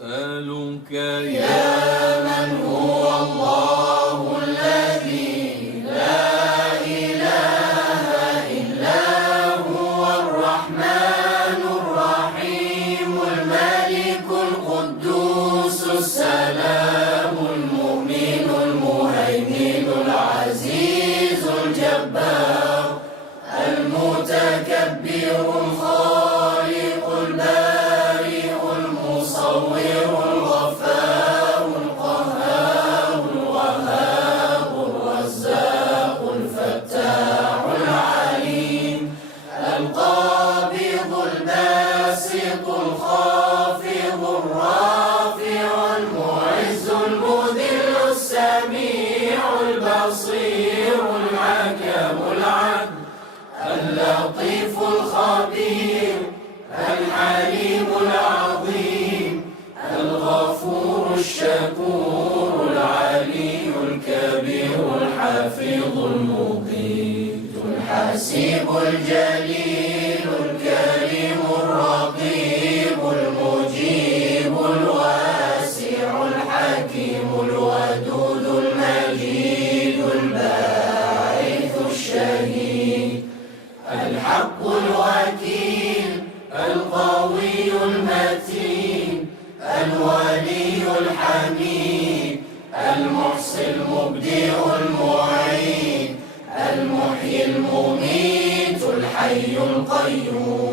أسألك يا من هو الله الذي لا إله إلا هو الرحمن الرحيم الملك القدوس السلام المؤمن المهيمن العزيز الجبار المتكبر الخالق البارئ المصور الغفار القهار الوهاب الرزاق الفتاح العليم القابض الباسط الخافض الرافع المعز المذل السميع البصير الحكم العدل اللطيف الخبير الحليم العظيم الغفور الشكور العلي الكبير الحفيظ المقيت الحسيب الجليل الكريم الرقيب المجيب الواسع الحكيم الودود المجيد الباعث الشهيد الحق الوكيل القوي المتين الولي الحميد المحصي المبدئ المعيد المحيي المميت الحي القيوم